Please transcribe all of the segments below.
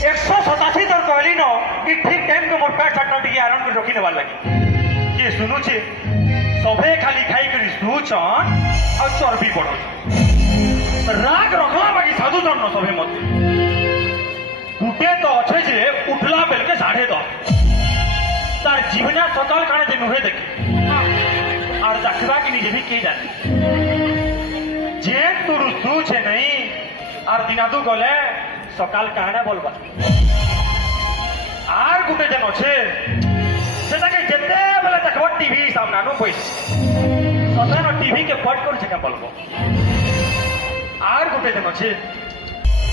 187 तर कहली न कि ठीक टाइम पे मोर पैंट शर्ट टिके आयरन कर रखी नेबार लगी किए सुनुचे सभे खाली खाई कर सुचन और चर्बी बढ़ राग रखला बाकी साधु जन सभे मत गुटे तो अच्छे जे उठला बेल के 10:30 तार जीवना सकाल काने जे नुहे देखी और देखबा कि निजे भी के जाने जे तुरु सुचे नहीं और दिनादु गले सकाल काने बोलबा आर गुटे जन अच्छे सेटाके जेते बेले देखबो टीवी सामने नु बैस सतन टीवी के पट कर छका बोलबो आर गुटे जन अच्छे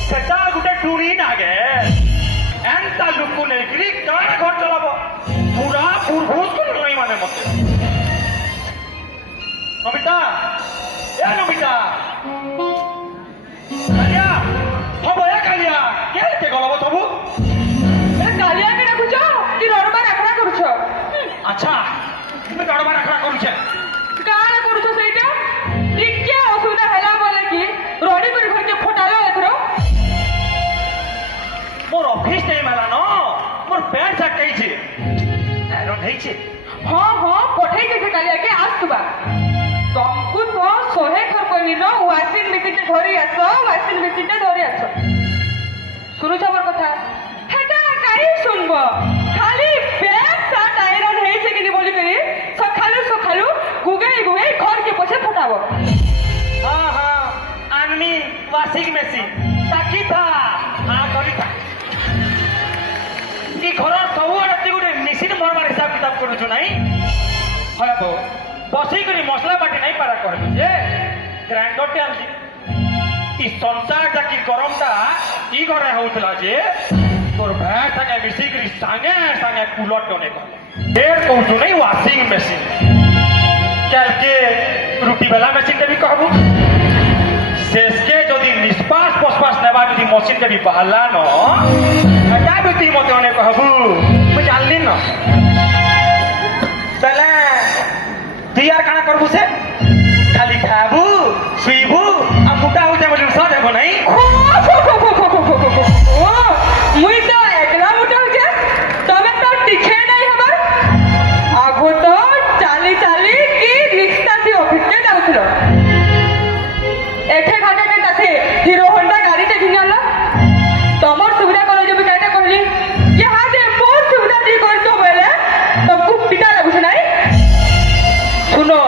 सेटा गुटे टूरी नागे एंता लुकु नेकरी काने घर चलाबो पूरा पुरभूत को नहीं माने मते नमिता ए नमिता कालिया हबो ए कालिया के गलबो सबु ए कालिया के डाकुछ कि रडबा राखरा करूछ अच्छा तुम रडबा राखरा करूछ काना करूछ सेटा टिके असुविधा हैला बोले कि रडी कर घर के फटालो एथरो मोर ऑफिस टाइम हला न मोर पैंट शर्ट कई छे आयरन है छे हां हां पठाई के कालिया के आस्तबा तुमको तो सोहे खर कोनी न वाशिंग मशीन ते धरी आछो वाशिंग मशीन ते धरी आछो सुनु छबर कथा हेटा काई सुनबो खाली पैंट शर्ट आयरन है छे कि बोली करी सखालु गुगे घर के पछे फटाबो हां हां आनमी वाशिंग मशीन ताकी था हां करी था कि घर सबुआड़े गोटे मेसीन मरमार हिसाब किताब करूछु नहीं है तो बसई करी मसला बाटी नहीं पारा करबी जे ग्राइंडर टे आलती ई संसार जाकी गरमटा ई घरे होउतला जे तोर भाई संगे मिसी करी संगे कूलर टने कहले देर कहू नहीं वाशिंग मशीन कल के रुटी बेला मशीन के भी कहबू शेष के जदि निष्पास पसपास नेबा जदि मशीन के भी बहला न हटा बेटी मते ओने कहबू मैं जानली न तले दियार काना करबू से खाली खाबू सुईबू आ मुटा हो जाबो स देखो नहीं ओ मुई तो एकला मोटा हो जा तबे तो टिके नहीं हबर आगो तो चाली की रिक्शा से ऑफिस के जाउथलो एठे घाटे के तासे हीरो होंडा गाड़ी ते घिनाला तमर सुविधा करो जब कहते कहली ये हां जे मोर सुविधा दी कर तो बेले तुमको पिटा लागु छ नहीं सुनो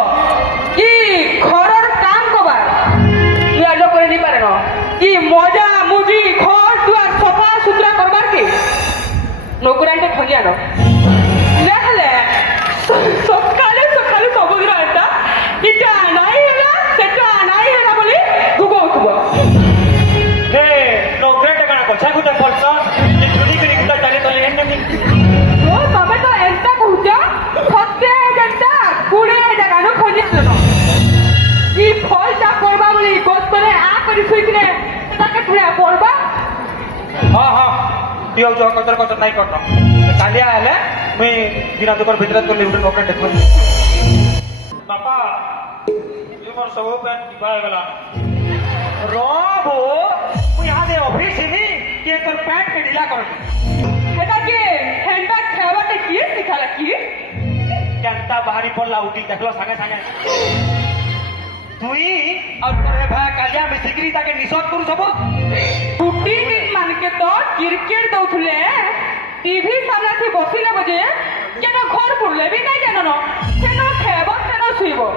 कि घरर काम कबा या लो करे नहीं पारे न कि मजा मुजी घर दुआर सफा सुथरा करबार की नौकरान के खंगिया न लेहले सकाले सब दिन आता इटा नहीं हैला सेटा नहीं हैला बोली दुगो उठबो हे नौकरान काना कोछा गुटे पलसन ये चुनी करी गुटा चले तो एंड नहीं ओ तबे तो एंता कहूचा सत्य जनता कुड़े जगानो खंगिया न ई फलटा करबा बोली गोस करे आ करी सुइकने ताके पुरा पड़बा हां हां दियो जो कतर नहीं करता कालिया आले मैं दिना दुकर भितर तो लेउडन नौकरान देखो बापा ये मोर सब पैंट दिबा गला रोबो तू यहां दे ऑफिस ही के तोर पैंट के ढीला कर हेटा के हेंडा खावाटे की सिखाला की जनता बाहरी पड़ला उठी देखलो संगे तुई और तोरे भाई कालिया में सिगरी ताके निषेध करू सब छुट्टी दिन मान के तो क्रिकेट दउथले टीवी सामने थी बसिले बजे केनो घर पुरले भी नहीं जानो न केनो खेबो केनो सुइबो